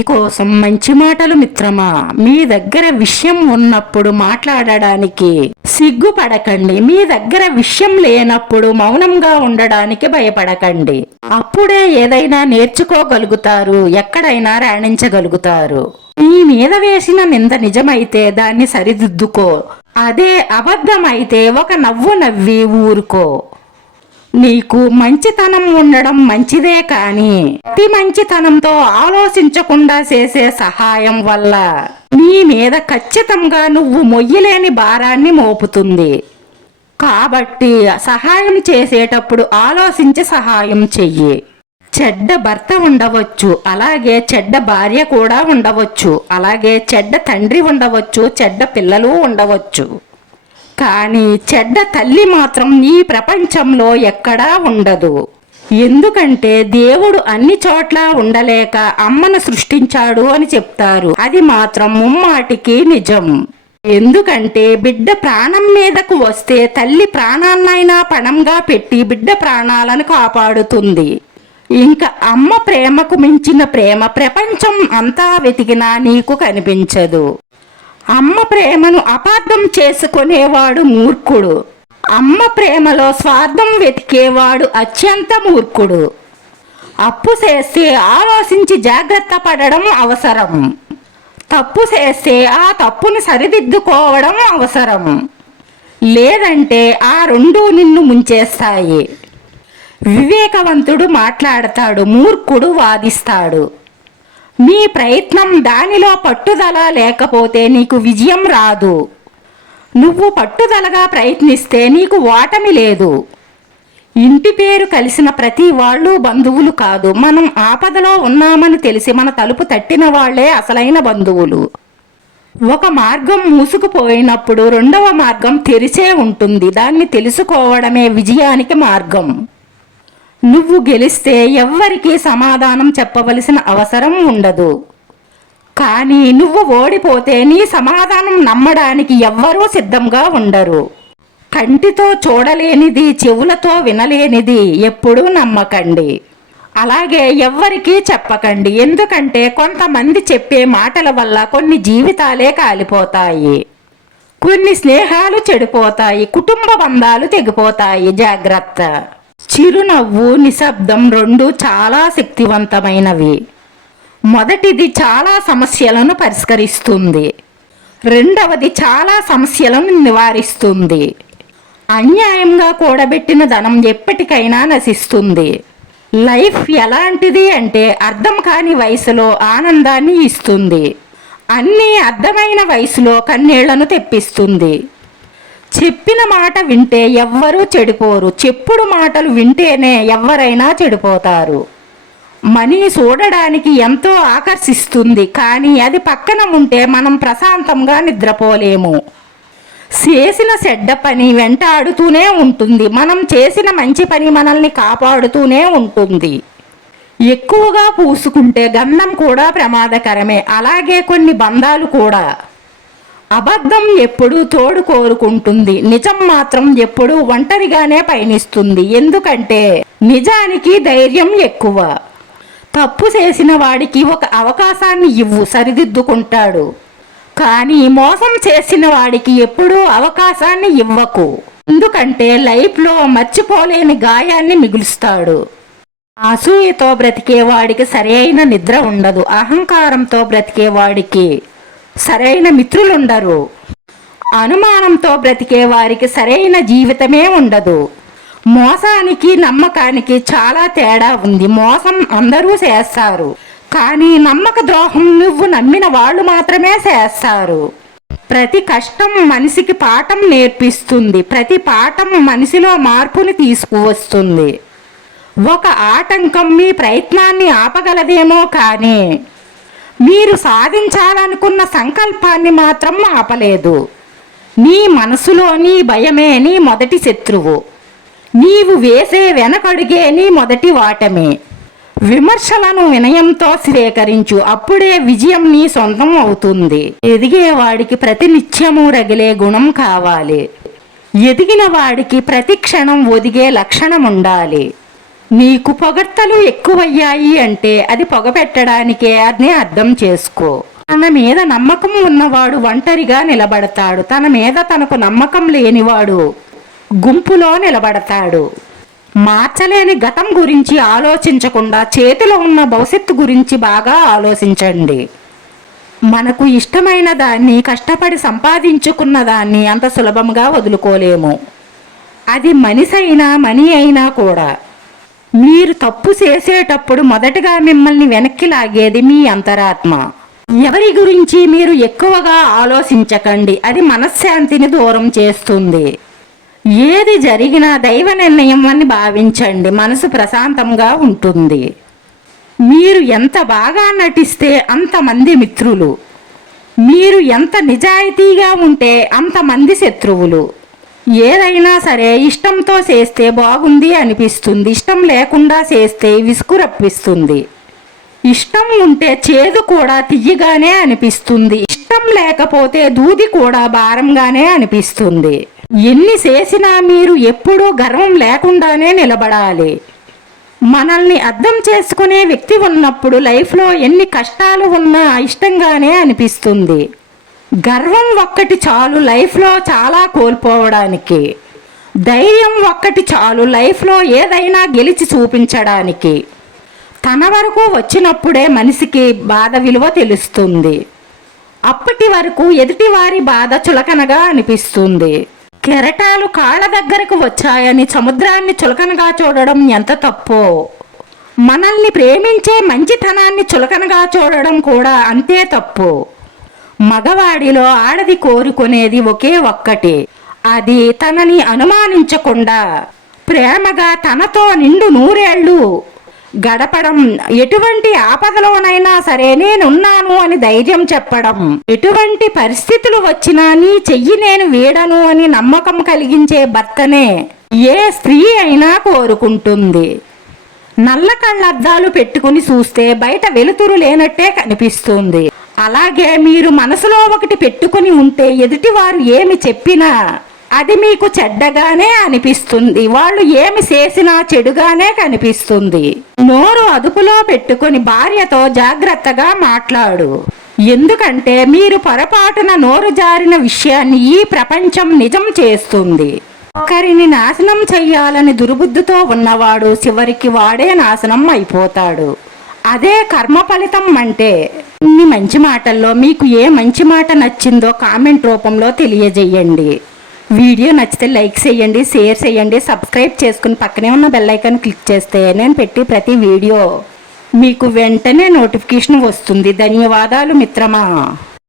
మీకోసం మంచి మాటలు మిత్రమా? మీ దగ్గర విషయం ఉన్నప్పుడు మాట్లాడడానికి సిగ్గుపడకండి. మీ దగ్గర విషయం లేనప్పుడు మౌనంగా ఉండడానికి భయపడకండి. అప్పుడే ఏదైనా నేర్చుకోగలుగుతారు ఎక్కడైనా రాణించగలుగుతారు. మీ మీద వేసిన నింద నిజమైతే దాన్ని సరిదిద్దుకో. అదే అబద్ధమైతే ఒక నవ్వు నవ్వి ఊరుకో. నీకు మంచితనం ఉండడం మంచిదే కానీ అతి మంచితనంతో ఆలోచించకుండా చేసే సహాయం వల్ల నీ మీద ఖచ్చితంగా నువ్వు మొయ్యలేని భారాన్ని మోపుతుంది. కాబట్టి సహాయం చేసేటప్పుడు ఆలోచించి సహాయం చెయ్యి. చెడ్డ భర్త ఉండవచ్చు అలాగే చెడ్డ భార్య కూడా ఉండవచ్చు అలాగే చెడ్డ తండ్రి ఉండవచ్చు చెడ్డ పిల్లలు ఉండవచ్చు. కానీ చెడ్డ తల్లి మాత్రం ఈ ప్రపంచంలో ఎక్కడా ఉండదు. ఎందుకంటే దేవుడు అన్ని చోట్ల ఉండలేక అమ్మను సృష్టించాడు అని చెప్తారు. అది మాత్రం ముమ్మాటికి నిజం. ఎందుకంటే బిడ్డ ప్రాణం మీదకు వస్తే తల్లి ప్రాణాన్నైనా పణంగా పెట్టి బిడ్డ ప్రాణాలను కాపాడుతుంది. ఇంకా అమ్మ ప్రేమకు మించిన ప్రేమ ప్రపంచం అంతా వెతికినా నీకు కనిపించదు. అమ్మ ప్రేమను అపార్థం చేసుకునేవాడు మూర్ఖుడు. అమ్మ ప్రేమలో స్వార్థం వెతికేవాడు అత్యంత మూర్ఖుడు. అప్పు చేస్తే ఆలోచించి జాగ్రత్త పడడం అవసరం. తప్పు చేస్తే ఆ తప్పును సరిదిద్దుకోవడం అవసరం. లేదంటే ఆ రెండు నిన్ను ముంచేస్తాయి. వివేకవంతుడు మాట్లాడతాడు మూర్ఖుడు వాదిస్తాడు. నీ ప్రయత్నం దానిలో పట్టుదల లేకపోతే నీకు విజయం రాదు. నువ్వు పట్టుదలగా ప్రయత్నిస్తే నీకు ఓటమి లేదు. ఇంటి పేరు కలిసిన ప్రతి వాళ్ళు బంధువులు కాదు. మనం ఆపదలో ఉన్నామని తెలిసి మన తలుపు తట్టిన వాళ్ళే అసలైన బంధువులు. ఒక మార్గం మూసుకుపోయినప్పుడు రెండవ మార్గం తెరిచే ఉంటుంది. దాన్ని తెలుసుకోవడమే విజయానికి మార్గం. నువ్వు గెలిస్తే ఎవ్వరికీ సమాధానం చెప్పవలసిన అవసరం ఉండదు. కానీ నువ్వు ఓడిపోతే నీ సమాధానం నమ్మడానికి ఎవ్వరూ సిద్ధంగా ఉండరు. కంటితో చూడలేనిది చెవులతో వినలేనిది ఎప్పుడూ నమ్మకండి. అలాగే ఎవ్వరికీ చెప్పకండి. ఎందుకంటే కొంతమంది చెప్పే మాటల వల్ల కొన్ని జీవితాలే కాలిపోతాయి. కొన్ని స్నేహాలు చెడిపోతాయి కుటుంబ బంధాలు తెగిపోతాయి. జాగ్రత్త. చిరునవ్వు నిశ్శబ్దం రెండు చాలా శక్తివంతమైనవి. మొదటిది చాలా సమస్యలను పరిష్కరిస్తుంది. రెండవది చాలా సమస్యలను నివారిస్తుంది. అన్యాయంగా కూడబెట్టిన ధనం ఎప్పటికైనా నశిస్తుంది. లైఫ్ ఎలాంటిది అంటే అర్థం కాని వయసులో ఆనందాన్ని ఇస్తుంది. అన్నీ అర్థమైన వయసులో కన్నీళ్ళను తెప్పిస్తుంది. చెప్పిన మాట వింటే ఎవ్వరూ చెడిపోరు. చెప్పుడు మాటలు వింటేనే ఎవరైనా చెడిపోతారు. మనీ చూడడానికి ఎంతో ఆకర్షిస్తుంది కానీ అది పక్కన ఉంటే మనం ప్రశాంతంగా నిద్రపోలేము. చేసిన చెడ్డ పని వెంటాడుతూనే ఉంటుంది. మనం చేసిన మంచి పని మనల్ని కాపాడుతూనే ఉంటుంది. ఎక్కువగా పూసుకుంటే గంధం కూడా ప్రమాదకరమే. అలాగే కొన్ని బంధాలు కూడా. అబద్ధం ఎప్పుడూ తోడు కోరుకుంటుంది. నిజం మాత్రం ఎప్పుడూ ఒంటరిగానే పయనిస్తుంది. ఎందుకంటే నిజానికి ధైర్యం ఎక్కువ. తప్పు చేసిన వాడికి ఒక అవకాశాన్ని ఇవ్వు సరిదిద్దుకుంటాడు. కానీ మోసం చేసిన వాడికి ఎప్పుడూ అవకాశాన్ని ఇవ్వకు. ఎందుకంటే లైఫ్లో మర్చిపోలేని గాయాన్ని మిగులుస్తాడు. అసూయతో బ్రతికేవాడికి సరైన నిద్ర ఉండదు. అహంకారంతో బ్రతికేవాడికి సరైన మిత్రులుండరు. అనుమానంతో బ్రతికే వారికి సరైన జీవితమే ఉండదు. మోసానికి నమ్మకానికి చాలా తేడా ఉంది. మోసం అందరూ చేస్తారు. కానీ నమ్మక ద్రోహం నువ్వు నమ్మిన వాళ్ళు మాత్రమే చేస్తారు. ప్రతి కష్టం మనిషికి పాఠం నేర్పిస్తుంది. ప్రతి పాఠం మనిషిలో మార్పుని తీసుకువస్తుంది. ఒక ఆటంకం మీ ప్రయత్నాన్ని ఆపగలదేమో కానీ మీరు సాధించాలనుకున్న సంకల్పాన్ని మాత్రం ఆపలేదు. నీ మనసులోని భయమే నీ మొదటి శత్రువు. నీవు వేసే వెనకడుగే నీ మొదటి వాటమే. విమర్శలను వినయంతో స్వీకరించు అప్పుడే విజయం నీ సొంతం అవుతుంది. ఎదిగేవాడికి ప్రతినిత్యము రగిలే గుణం కావాలి. ఎదిగిన వాడికి ప్రతి క్షణం ఒదిగే లక్షణం ఉండాలి నీకు పొగడ్తలు ఎక్కువయ్యాయి అంటే అది పొగ పెట్టడానికే అని అర్థం చేసుకో. తన మీద నమ్మకం ఉన్నవాడు ఒంటరిగా నిలబడతాడు. తన మీద తనకు నమ్మకం లేనివాడు గుంపులో నిలబడతాడు. మార్చలేని గతం గురించి ఆలోచించకుండా చేతిలో ఉన్న భవిష్యత్తు గురించి బాగా ఆలోచించండి. మనకు ఇష్టమైన దాన్ని కష్టపడి సంపాదించుకున్న దాన్ని అంత సులభంగా వదులుకోలేము. అది మనిషి అయినా మనీ అయినా కూడా. మీరు తప్పు చేసేటప్పుడు మొదటగా మిమ్మల్ని వెనక్కి లాగేది మీ అంతరాత్మ. ఎవరి గురించి మీరు ఎక్కువగా ఆలోచించకండి. అది మనశ్శాంతిని దూరం చేస్తుంది. ఏది జరిగినా దైవ నిర్ణయం అని భావించండి. మనసు ప్రశాంతంగా ఉంటుంది. మీరు ఎంత బాగా నటిస్తే అంతమంది మిత్రులు. మీరు ఎంత నిజాయితీగా ఉంటే అంతమంది శత్రువులు. ఏదైనా సరే ఇష్టంతో చేస్తే బాగుంది అనిపిస్తుంది. ఇష్టం లేకుండా చేస్తే విసుగు రప్పిస్తుంది. ఇష్టం ఉంటే చేదు కూడా తియ్యగానే అనిపిస్తుంది. ఇష్టం లేకపోతే దూది కూడా భారంగానే అనిపిస్తుంది. ఎన్ని చేసినా మీరు ఎప్పుడూ గర్వం లేకుండానే నిలబడాలి. మనల్ని అర్థం చేసుకునే వ్యక్తి ఉన్నప్పుడు లైఫ్లో ఎన్ని కష్టాలు ఉన్నా ఇష్టంగానే అనిపిస్తుంది. గర్వం ఒక్కటి చాలు లైఫ్లో చాలా కోల్పోవడానికి. ధైర్యం ఒక్కటి చాలు లైఫ్లో ఏదైనా గెలిచి చూపించడానికి. తన వరకు వచ్చినప్పుడే మనిషికి బాధ విలువ తెలుస్తుంది. అప్పటి వరకు ఎదుటివారి బాధ చులకనగా అనిపిస్తుంది. కెరటాలు కాళ్ళ దగ్గరకు వచ్చాయని సముద్రాన్ని చులకనగా చూడడం ఎంత తప్పో. మనల్ని ప్రేమించే మంచితనాన్ని చులకనగా చూడడం కూడా అంతే తప్పు. మగవాడిలో ఆడది కోరుకునేది ఒకే ఒక్కటి. అది తనని అనుమానించకుండా ప్రేమగా తనతో నిండు నూరేళ్ళు. గడపడం ఎటువంటి ఆపదలోనైనా సరే నేనున్నాను అని ధైర్యం చెప్పడం. ఎటువంటి పరిస్థితులు వచ్చినా నీ చెయ్యి నేను వీడను అని నమ్మకం కలిగించే భర్తనే ఏ స్త్రీ అయినా కోరుకుంటుంది. నల్ల కళ్ళద్దాలు పెట్టుకుని చూస్తే బయట వెలుతురు లేనట్టే కనిపిస్తుంది. అలాగే మీరు మనసులో ఒకటి పెట్టుకుని ఉంటే ఎదుటివారు ఏమి చెప్పినా అది మీకు చెడ్డగానే అనిపిస్తుంది. వాళ్ళు ఏమి చేసినా చెడుగానే కనిపిస్తుంది. నోరు అదుపులో పెట్టుకుని భార్యతో జాగ్రత్తగా మాట్లాడు. ఎందుకంటే మీరు పొరపాటున నోరు జారిన విషయాన్ని ఈ ప్రపంచం నిజం చేస్తుంది. ఒకరిని నాశనం చెయ్యాలని దుర్బుద్ధితో ఉన్నవాడు చివరికి వాడే నాశనం అయిపోతాడు. అదే కర్మ ఫలితం అంటే ఇన్ని మంచి మాటల్లో మీకు ఏ మంచి మాట నచ్చిందో కామెంట్ రూపంలో తెలియజేయండి. వీడియో నచ్చితే లైక్ చేయండి షేర్ చేయండి సబ్స్క్రైబ్ చేసుకుని పక్కనే ఉన్న బెల్ ఐకాన్ క్లిక్ చేస్తే నేను పెట్టి ప్రతి వీడియో మీకు వెంటనే నోటిఫికేషన్ వస్తుంది. ధన్యవాదాలు మిత్రమా.